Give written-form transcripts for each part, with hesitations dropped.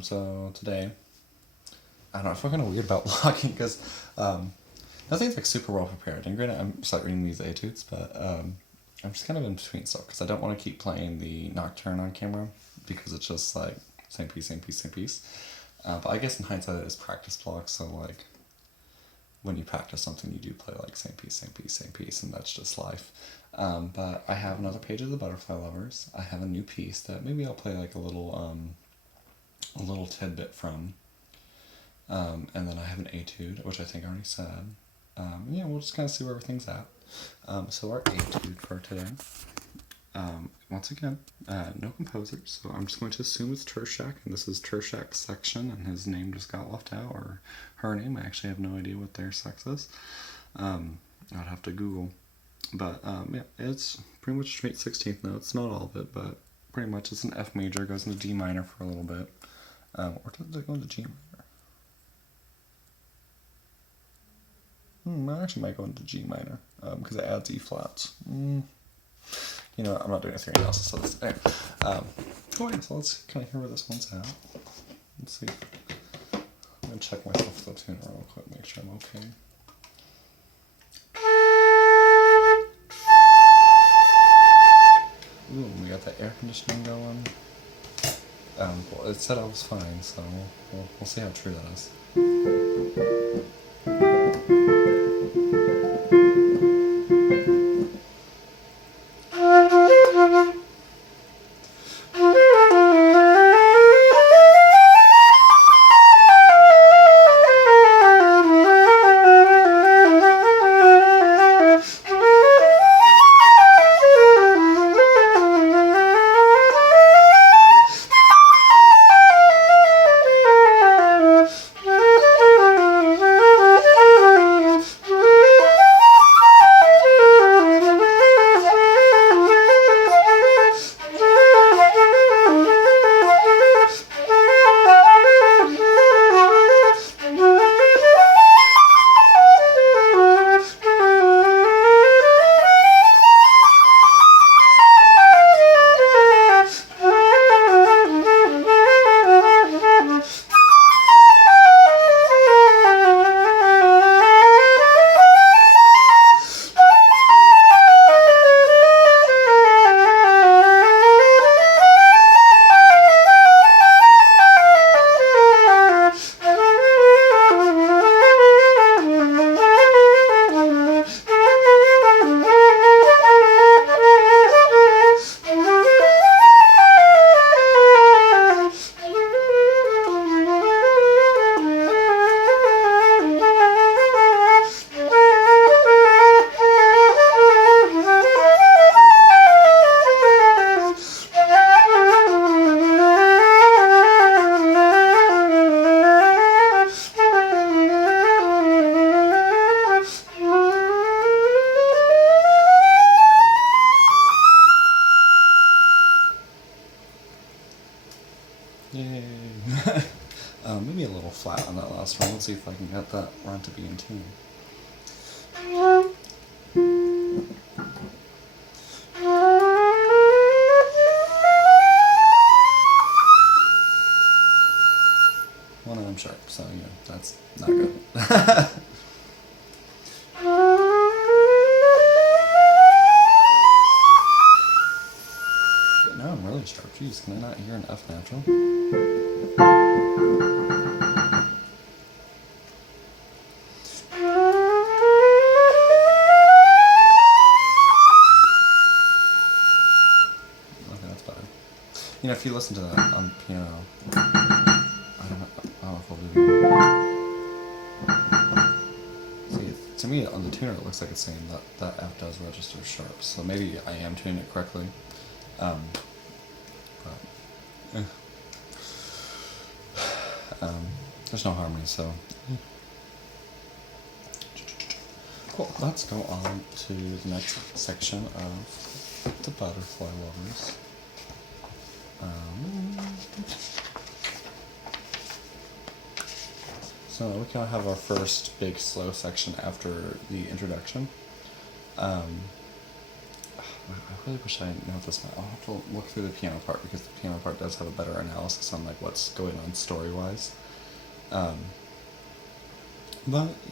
So today, I don't know, I feel kind of weird about vlogging because nothing's like super well prepared. And granted, I'm start reading these etudes, but I'm just kind of in between stuff because I don't want to keep playing the Nocturne on camera because it's just like same piece, same piece, same piece. But I guess in hindsight, it is practice vlogs, so like when you practice something, you do play like same piece, same piece, same piece, and that's just life. But I have another page of the Butterfly Lovers. I have a new piece that maybe I'll play like a little tidbit from. And then I have an etude, which I think I already said. Yeah, we'll just kind of see where everything's at. So our etude for today. Once again, no composers, so I'm just going to assume it's Terschak, and this is Terschak's section, and his name just got left out, or her name. I actually have no idea what their sex is. I'd have to Google. But yeah, it's pretty much straight 16th notes, not all of it, but pretty much it's an F major, goes into D minor for a little bit. Or does it go into G minor? I actually might go into G minor, because it adds E flats. You know what, I'm not doing a theory analysis of this. Anyway, cool, yeah, so let's kind of hear where this one's at. Let's see. I'm going to check myself with the tuner real quick, make sure I'm okay. Ooh, we got that air conditioning going. Well, it said I was fine, so we'll see how true that is. Yay! Maybe a little flat on that last one. Let's see if I can get that run to be in tune. Well, I'm sharp, so yeah, that's not good. But now I'm really sharp. Jeez, can I not hear an F natural? You know, if you listen to that on piano, I don't know if I'll do. See, to me on the tuner it looks like it's saying that F does register sharp, so maybe I am tuning it correctly. There's no harmony, so. Cool, let's go on to the next section of the Butterfly Lovers. So we kind of have our first big slow section after the introduction. I really wish I know this. I'll have to look through the piano part because the piano part does have a better analysis on like what's going on story-wise. But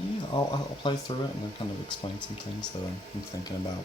yeah, I'll play through it and then kind of explain some things that I'm thinking about.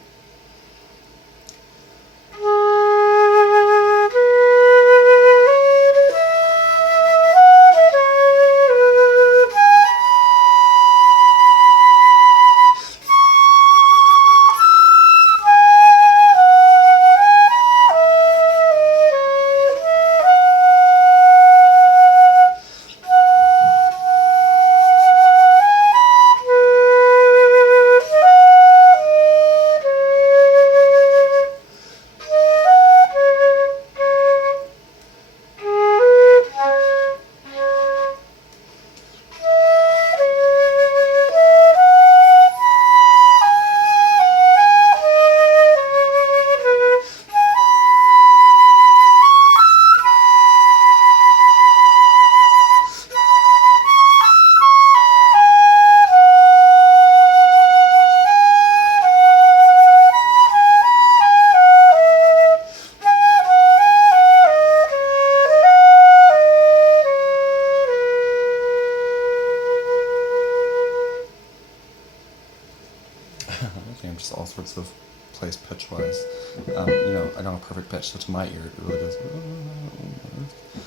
I'm just all sorts of place pitch-wise. You know, I don't have perfect pitch, so to my ear it really goes.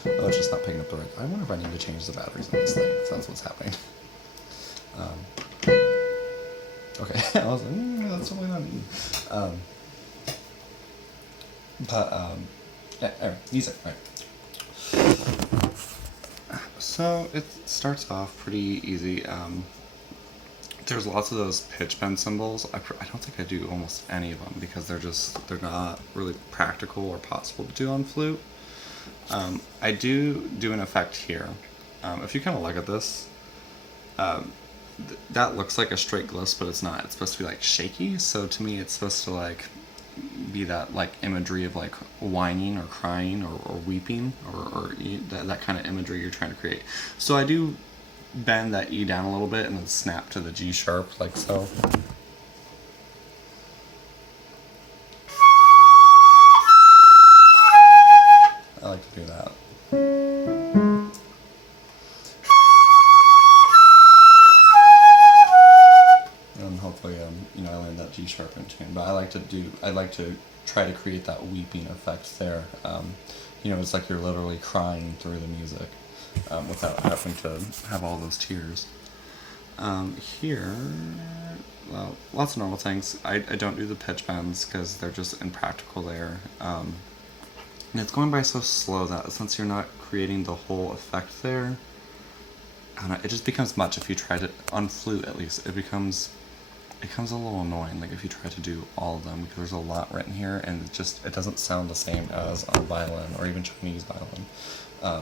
Oh, it's just not picking up the right. I wonder if I need to change the batteries on this thing. If that's what's happening. Okay, I was like, that's totally not me. Yeah, anyway, music, right. So it starts off pretty easy. There's lots of those pitch bend symbols. I don't think I do almost any of them because they're not really practical or possible to do on flute. I do an effect here. If you kind of look at this, that looks like a straight gliss, but it's not. It's supposed to be like shaky. So to me, it's supposed to like be that like imagery of like whining or crying or weeping or that kind of imagery you're trying to create. So I do bend that E down a little bit and then snap to the G sharp like so. I like to do that. And hopefully, you know, I land that G sharp in tune. But I like to try to create that weeping effect there. You know, it's like you're literally crying through the music. Without having to have all those tears. Here, well, lots of normal things. I don't do the pitch bends because they're just impractical there. And it's going by so slow that since you're not creating the whole effect there, I don't know, it just becomes much if you try to, on flute at least, it becomes a little annoying, like if you try to do all of them, because there's a lot written here, and it doesn't sound the same as on violin, or even Chinese violin.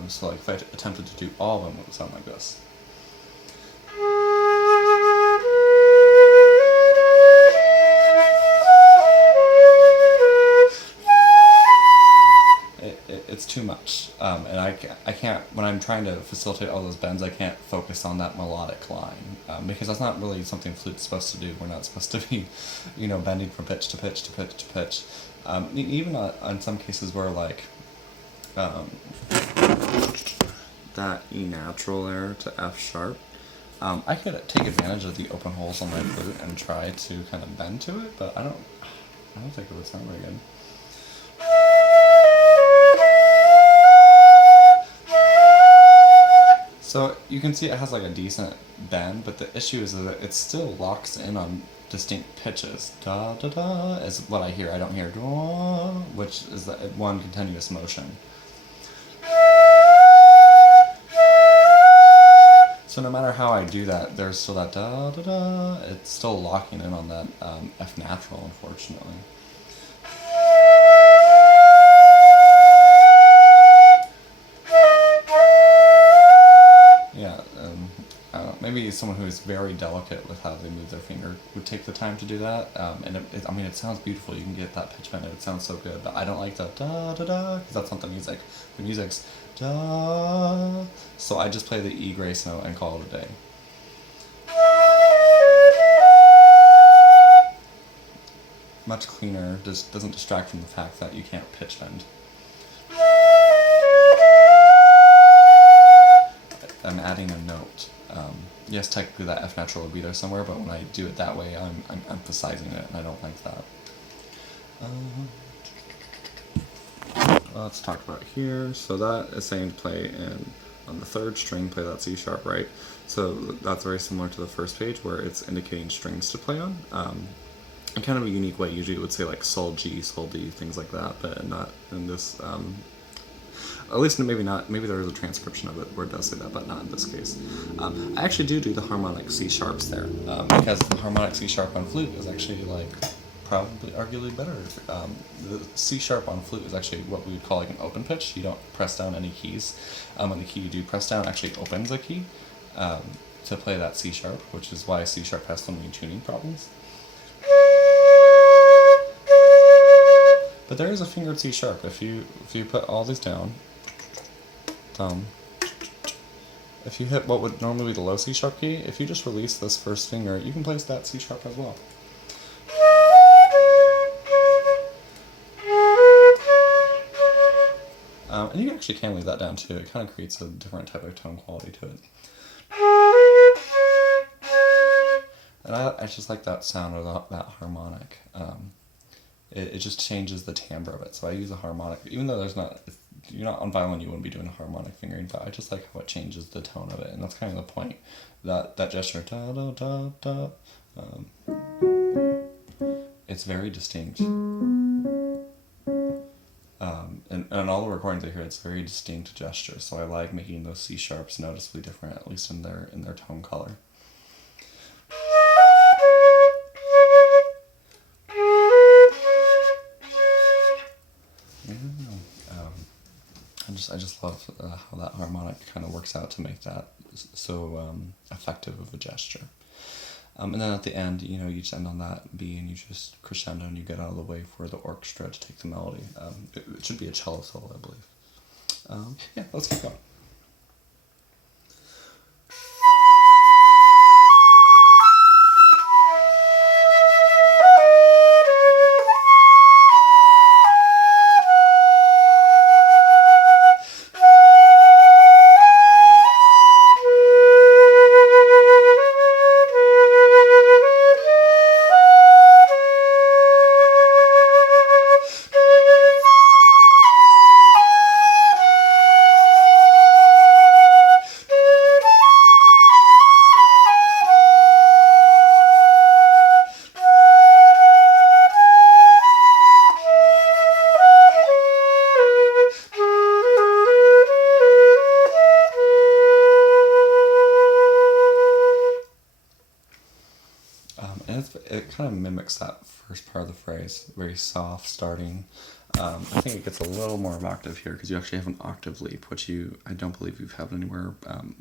So like if I attempted to do all of them, it would sound like this. It's too much, and I can't, when I'm trying to facilitate all those bends, I can't focus on that melodic line, because that's not really something flute's supposed to do. We're not supposed to be, you know, bending from pitch to pitch to pitch to pitch. Even on some cases where like, that E natural there to F sharp, I could take advantage of the open holes on my flute and try to kind of bend to it, but I don't think it would sound very good. So you can see it has like a decent bend, but the issue is that it still locks in on distinct pitches. Da da da is what I hear. I don't hear da, which is the one continuous motion. So no matter how I do that, there's still that da da da. It's still locking in on that F natural, unfortunately. Yeah, I don't know, maybe someone who is very delicate with how they move their finger would take the time to do that. And I mean, it sounds beautiful. You can get that pitch bend. It sounds so good. But I don't like the da da da because that's not the music. The music's da. So I just play the E grace note and call it a day. much cleaner, just doesn't distract from the fact that you can't pitch bend. I'm adding a note. Yes, technically that F natural would be there somewhere, but when I do it that way, I'm emphasizing it, and I don't like that. Let's talk about here. So that is saying to play on the 3rd string, play that C sharp, right? So that's very similar to the first page where it's indicating strings to play on. In kind of a unique way, usually it would say like Sol G, Sol D, things like that, but not in this, at least maybe not, maybe there is a transcription of it where it does say that, but not in this case. I actually do the harmonic C sharps there, because the harmonic C sharp on flute is actually like probably arguably better. The C sharp on flute is actually what we would call like an open pitch. You don't press down any keys. When the key you do press down actually opens a key to play that C sharp, which is why C sharp has so many tuning problems. But there is a fingered C sharp. If you put all these down, if you hit what would normally be the low C sharp key, if you just release this first finger, you can place that C sharp as well. And you actually can leave that down too. It kind of creates a different type of tone quality to it. And I just like that sound of that harmonic. It just changes the timbre of it. So I use a harmonic, even though you're not on violin, you wouldn't be doing a harmonic fingering, but I just like how it changes the tone of it. And that's kind of the point. That gesture, da da da da, it's very distinct. And all the recordings I hear, it's very distinct gesture. So I like making those C sharps noticeably different, at least in their tone color. I just love how that harmonic kind of works out to make that so effective of a gesture. And then at the end, you just end on that B and you just crescendo and you get out of the way for the orchestra to take the melody. It should be a cello solo, I believe. Yeah, let's keep going. It kind of mimics that first part of the phrase, very soft starting. I think it gets a little more of octave here because you actually have an octave leap, which I don't believe you've had anywhere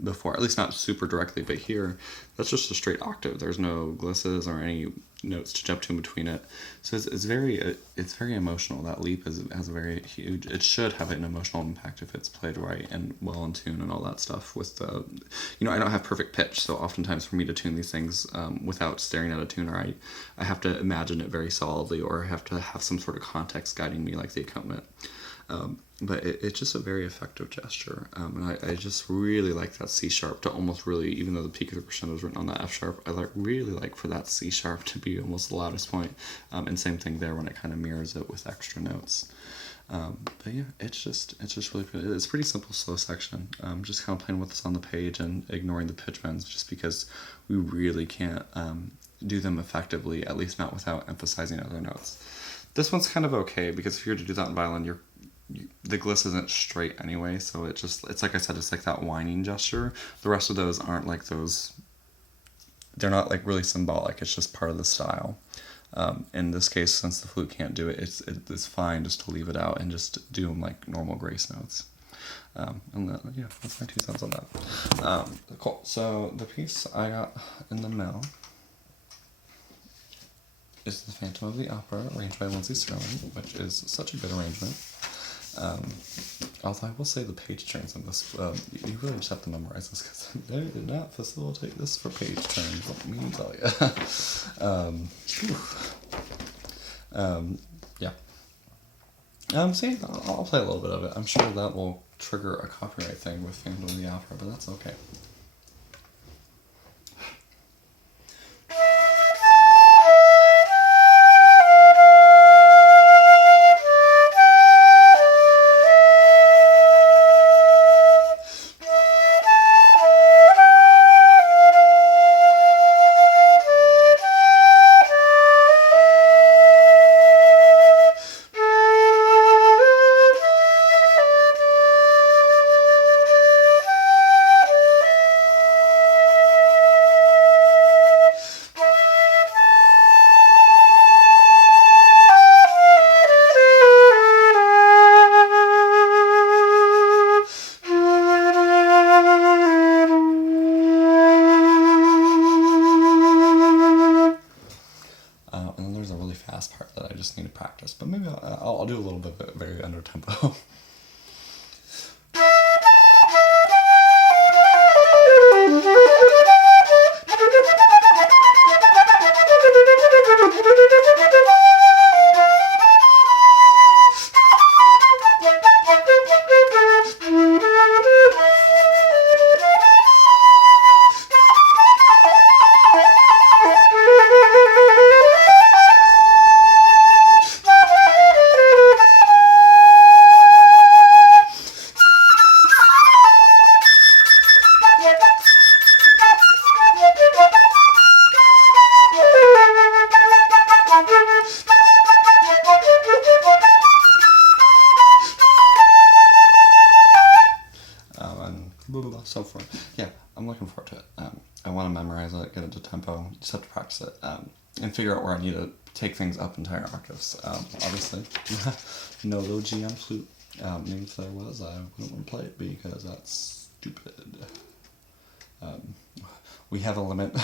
before, at least not super directly, but here that's just a straight octave. There's no glisses or any notes to jump to in between it. So it's very emotional. That leap has a very huge, it should have an emotional impact if it's played right and well in tune and all that stuff with the, I don't have perfect pitch, so oftentimes for me to tune these things without staring at a tuner, I have to imagine it very solidly or I have to have some sort of context guiding me like the accompaniment. But it's just a very effective gesture, and I just really like that C sharp to almost really, even though the peak of the crescendo is written on that F sharp, I really like for that C sharp to be almost the loudest point, and same thing there when it kind of mirrors it with extra notes. But yeah, it's just really pretty. It's a pretty simple slow section. Just kind of playing with this on the page and ignoring the pitch bends, just because we really can't do them effectively, at least not without emphasizing other notes. This one's kind of okay because if you were to do that in violin, the gliss isn't straight anyway, so it's like I said, it's like that whining gesture. The rest of those aren't like those, they're not like really symbolic, it's just part of the style. In this case, since the flute can't do it, it's fine just to leave it out and just do them like normal grace notes. And that, yeah, that's my 2 cents on that. Cool, so the piece I got in the mail is The Phantom of the Opera, arranged by Lindsay Sterling, which is such a good arrangement. Although I will say the page turns on this, you really just have to memorize this because they did not facilitate this for page turns, let me tell you. Yeah. See, I'll play a little bit of it. I'm sure that will trigger a copyright thing with Phantom of the Opera, but that's okay. And then there's a really fast part that I just need to practice, but maybe I'll do a little bit of it very under tempo. So for yeah, I'm looking forward to it. I want to memorize it, get into tempo, just have to practice it, and figure out where I need to take things up entire octaves. Obviously, no low G on flute. Maybe if there was, I wouldn't want to play it because that's stupid. We have a limit.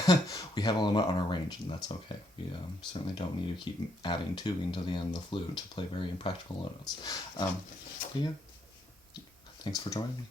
We have a limit on our range, and that's okay. We certainly don't need to keep adding tubing to the end of the flute to play very impractical notes. But yeah, thanks for joining me.